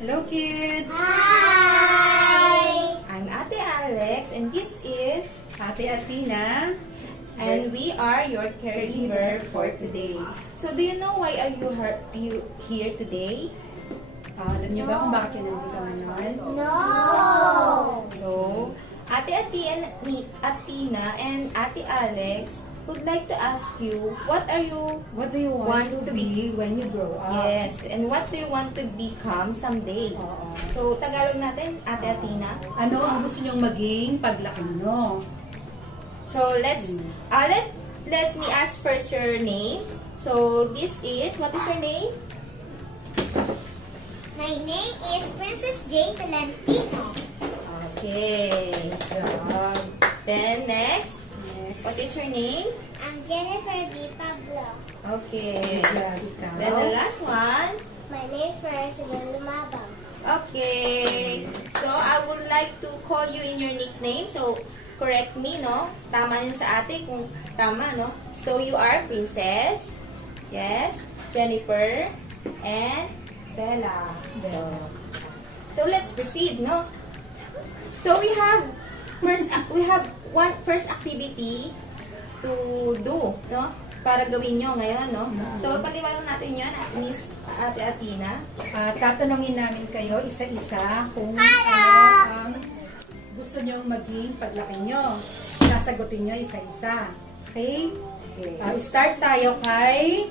Hello kids! Hi! I'm Ate Alex and this is Ate Athena. and we are your caregiver for today. So do you know why are you here today? Alam niyo ba kung bakit yun nandito ngayon? No! So, Ate Athena and Ate Alex would like to ask you, what What do you want to be when you grow up? Yes, and what do you want to become someday? Oo. So, Tagalog natin, Ate Athena. Ano ang gusto niyong maging paglaki niyo? So, let me ask first your name. So, what is your name? My name is Princess Jane Tolentino. Okay. Then, next. What is your name? I'm Jennifer B. Pablo. Okay. Ikaw? Then the last one. My name is Maricel Lumabang. Okay. So, I would like to call you in your nickname. So, correct me, no? Tama yun sa ate kung tama, no? So, you are Princess. Yes. Jennifer. And Bella. So let's proceed, no? So, we have first activity to do, no? Para gawin nyo ngayon, no? So, paliwanag natin yun, Miss Ate Athena. Tatanungin namin kayo isa-isa kung Hello! ano ang gusto niyong maging paglaki niyo. Sasagutin niyo isa-isa. Okay? Start tayo kay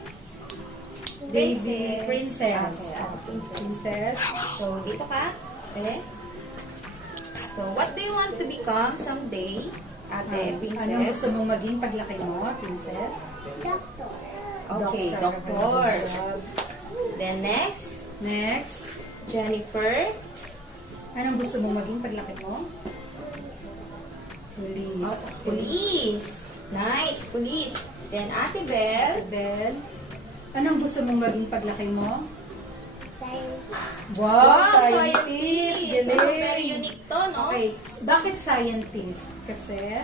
Baby Princess. Okay, Princess. So, dito ka. Okay? So, what do you want to become someday, Ate Princess? Anong gusto mong maging paglaki mo, Princess? Doctor. Okay, doctor. Then next, Next. Jennifer. Anong gusto mong maging paglaki mo? Police. Police. Nice, police. Then Ate Belle. Then, anong gusto mong maging paglaki mo? Scientist. Wow, scientist. So, Galing. very unique to, no? Okay, bakit scientist? Kasi,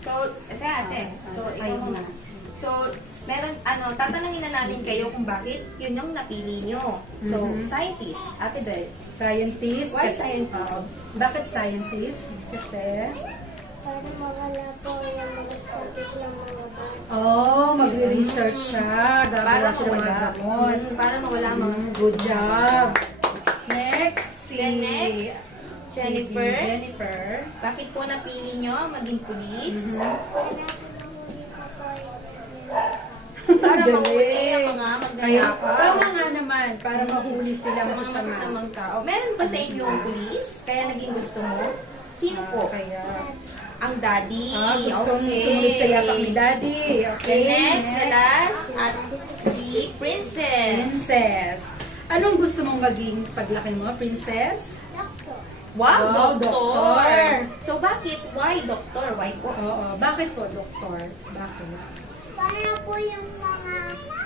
So, ate. So, ikaw muna. So, tatanungin na namin kayo kung bakit yun yung napili nyo. So, scientist. Ate Belle. scientist. Why kasi, scientist? Bakit scientist? Kasi, Para mawala po yung mga sakit ng mga bata. magre-research siya. Gagawa siya ng mga gamot. Para mawala mga Good job. Next, si Then next, Jennifer. Jennifer. Bakit po napili nyo maging pulis? Para po mahuli po po yung Para mahuli ang mga magnanakaw. Tama nga naman, para mahuli sila Sa mga masasama. masasamang tao. Meron ba sa inyo yung pulis? Kaya naging gusto mo? Sino po? Kaya, Ang daddy. gustong sumunod sa yakap ni Daddy. Okay, The next, the last, at si Princess. Princess. Anong gusto mong maging paglaki mo, Princess? Doctor. Wow, Wow, doctor. doctor. So, bakit? Why doctor? Why po? Oo. Bakit po, Doktor? Bakit? Para po yung mga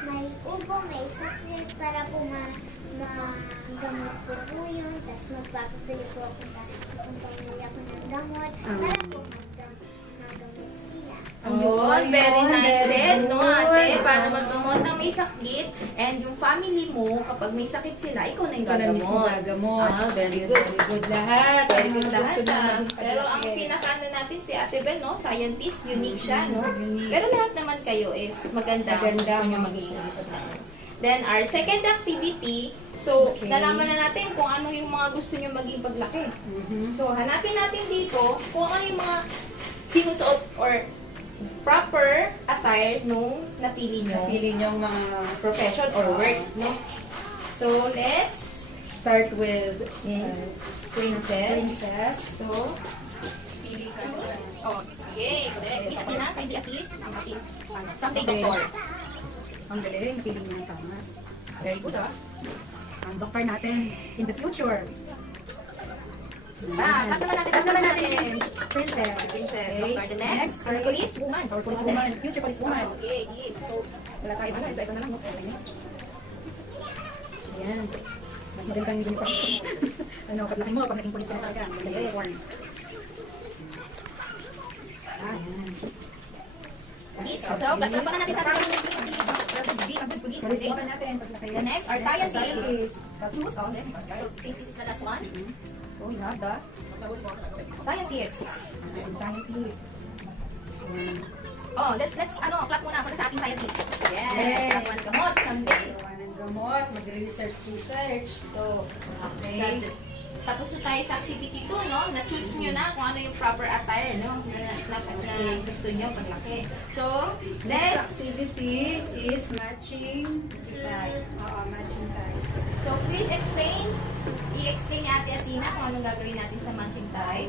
may ubo, may sakit, para po magamot po yun. Tapos magpapabili po ako sa pamilya ko ng gamot. Para po magamot sila. Ayun, very nice said, no, ate? good. Para maggamot ng may sakit. And yung family mo, kapag may sakit sila, ikaw na yung Ikaw na mismo gagamot. gagamot. Very good. Very good lahat. Very Ang good gusto lahat, niya ah. maging Pero ang paglaki. pinakaano natin si Ate Bel, no? Scientist, unique siya, no? Unique. Pero lahat naman kayo is maganda. Maganda Gusto nyo ang maging gusto niyo. Then, our second activity, so, Okay. nalaman na natin kung ano yung mga gusto nyo maging paglaki. So, hanapin natin dito kung ano yung mga sinusuot or proper attire nung napili nyo. Pili niyong mga Profession or work, no? So, let's start with Princess. Princess. So, Pili ka choose. dyan. Okay, correct. Miss Athena, kindly assist ang ating someday doctor. Ang galing, napili niya ng tama. Very good, ah. Ang doktor natin in the future. Cut naman natin. Princess. Princess. Okay. Doctor, the next. Our Police woman. police woman. Future police woman. Okay, yes. So, Wala tayong ano, isa-isa na lang. Okay. Ayan. Mas magandang uniform. Ano, paglaki mo, pag naging police ka na talaga. Magandang uniform. Ayan. yes. So, cut natin sa ating Big police. Police Okay. naman natin. Paglaki. The next are scientists. Scientists. Choose all them. So, since this is the last one, so we have the scientists. Scientists. Oh, let's clap muna para sa ating scientists. Yes, Yes. clap ng gamot someday. Gawa ng gamot. Mag-research. So, Okay. tapos na tayo sa activity 2, no? Na-choose nyo na kung ano yung proper attire, no? Na gusto nyo paglaki. So, Next let's activity is matching tie. Oo, matching tie. So, please explain. I-explain ni Ate Athena kung anong gagawin natin sa matching tie.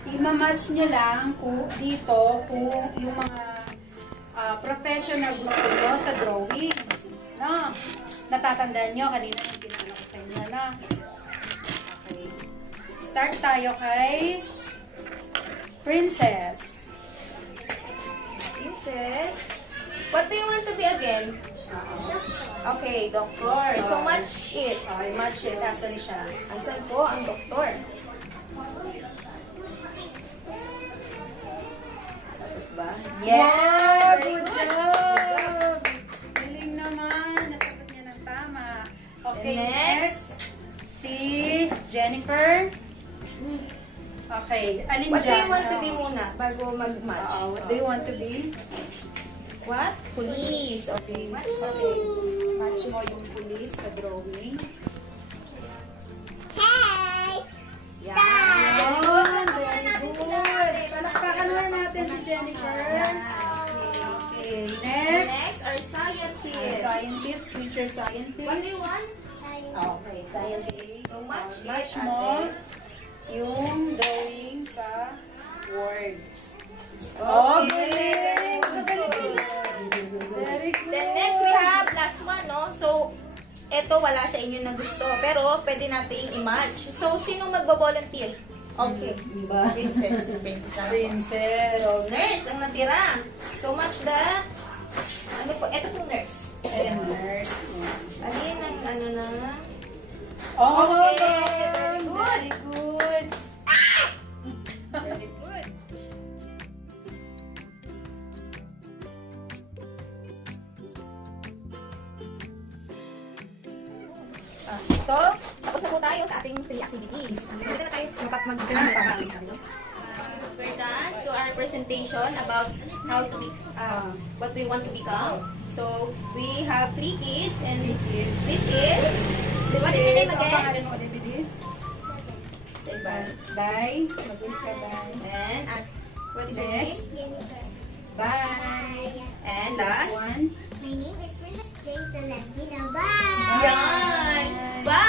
I-match nyo lang kung dito kung yung mga profession na gusto nyo sa drawing. No? Natatandaan nyo kanina yung pinano ko sa inyo, no? Okay. Start tayo kay Princess. Princess, what do you want to be again? Okay, doctor. So, match it. Okay, match it. Asan siya? Asan po ang doktor? Ba? Yeah, Very good good. job! Galing naman. Nasagot niya ng tama. Okay, Next. next. Si Jennifer. Okay, alin What do dyan? you want to be muna bago mag-match? What do you want to be? What? Police. Okay. Okay. Match mo yung police sa drawing. Hey! Yeah. Very Very good. good. Very good. Palakpakan naman natin si Jennifer. Okay, next. Next are Our scientists. scientist, future What do scientist. you want? Okay, scientists. So match it, Match ate. mo yung drawing sa Word. Okay, galing. very good. Very good. Then next we have last one, no? So, eto wala sa inyo na gusto, pero pwede nating i-match. So, sino magbo-volunteer? Okay. Diba? Princess. Princess na. Princess. So, nurse ang natira. So, match the... Ano po? Eto po nurse. And nurse. Alin ang ano na... Oh, Okay, very good. Very good. Very good. So, tapos na po tayo sa ating 3 activities. Pwede na tayo we're done to our presentation about how to be, what we want to become. So, we have 3 kids and this is, what is your name again? Pangalan mo, Olivia? Diba? Bye. Mag-ulit ka, bye. And, what is your name? Jennifer. Bye. And Last last? one. My name is Princess Jade the Latina. Bye! Yan! Bye!